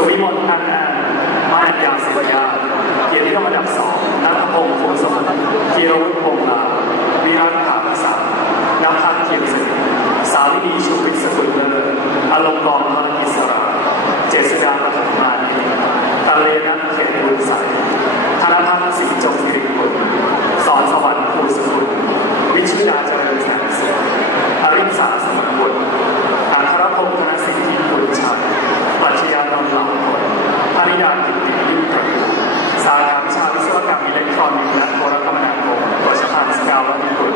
สุวิมลพันธ์มาญยาศิวยาเกียรตินิยมอันดับ2นัทพงศ์ภูลสมบัติธีรวุฒิวงศ์ลาวิรัตถาภาษานภัสเทียมศิริสาวินีชูวิทย์สกุลเลิศอลงกรณ์พลกิจสระเจษฎาปฐุมมานีตะเลนัทเขตบุญใสธนพัฒน์ศรีจงกิริกุลสอนสวรรค์ภูสกุลวิชิตาเจริญแสงสีอริสาสมบุตรอัครพงศ์ธนสิทธิบุญชัยปรัชญานนท์หลังผลธนิดากิตติยิ่งประยุสาขาวิชาวิศวกรรมอิเล็กทรอนิกส์และโทรคมนาคมกฤษฎาสกาวนิกุล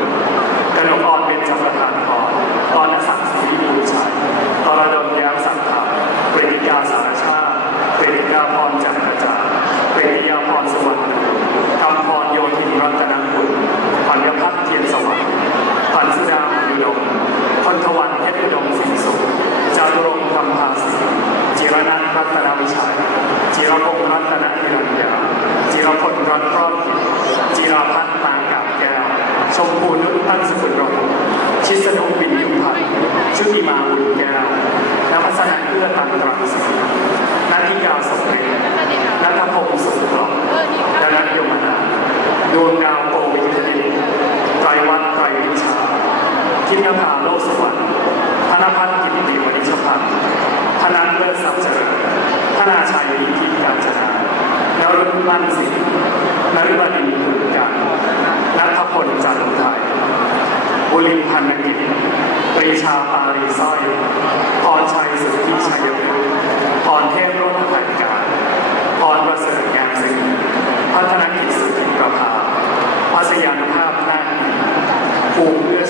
กนกอ่อนเป็นจำประธานพรกรณศักดิ์ศรีบุญชัยตรดลแย้มสังขารปริยาสารชาติปริยาพรจันทจารปริยาพรสุวรรณคำพรโยธินรัตนกุลปัญญพัฒน์เทียนสวัสดิ์ปัญสุดาอุดมคนทวันเพชรอุดมสินสุขจารุรงค์คำภาสีจิรนันท์รัตนวิชัยจิรพงษ์รัตนฮิรัญญาจิรพลรัตน์รอบกิจจิราพัฒน์ตากาบแก้วชมพูนุชตั้นสกุลรงชิสนุบินยุพันธ์ชุติมาบุญแก้วนภัสนันเอื้อตันตรังสีนัทธิยาสมเด็จนัทพงศ์สุขกล่อมดนัทยมนาดวงดาวโปวิทยินไตรวัฒน์ไตรวิชาทินภาโลกสวรรค์ธนพัฒน์กิตติวณิชพันธ์ธนันเลิศทรัพย์เจริญธนาชัยวิทิการจนานรุ่งมั่นศรีนฤบดินบุญการนัทพลจันทร์ไทยบุรินทร์พันธ์กิจปรีชาปารีสร้อยพรชัยสุทธิชัยวุฒิพรเทพรุ่นไทยการพรประเสริฐงามสิงห์พัฒนกิจสุทธิประภาพัศยานุภาพนาคภูมิเอื้อ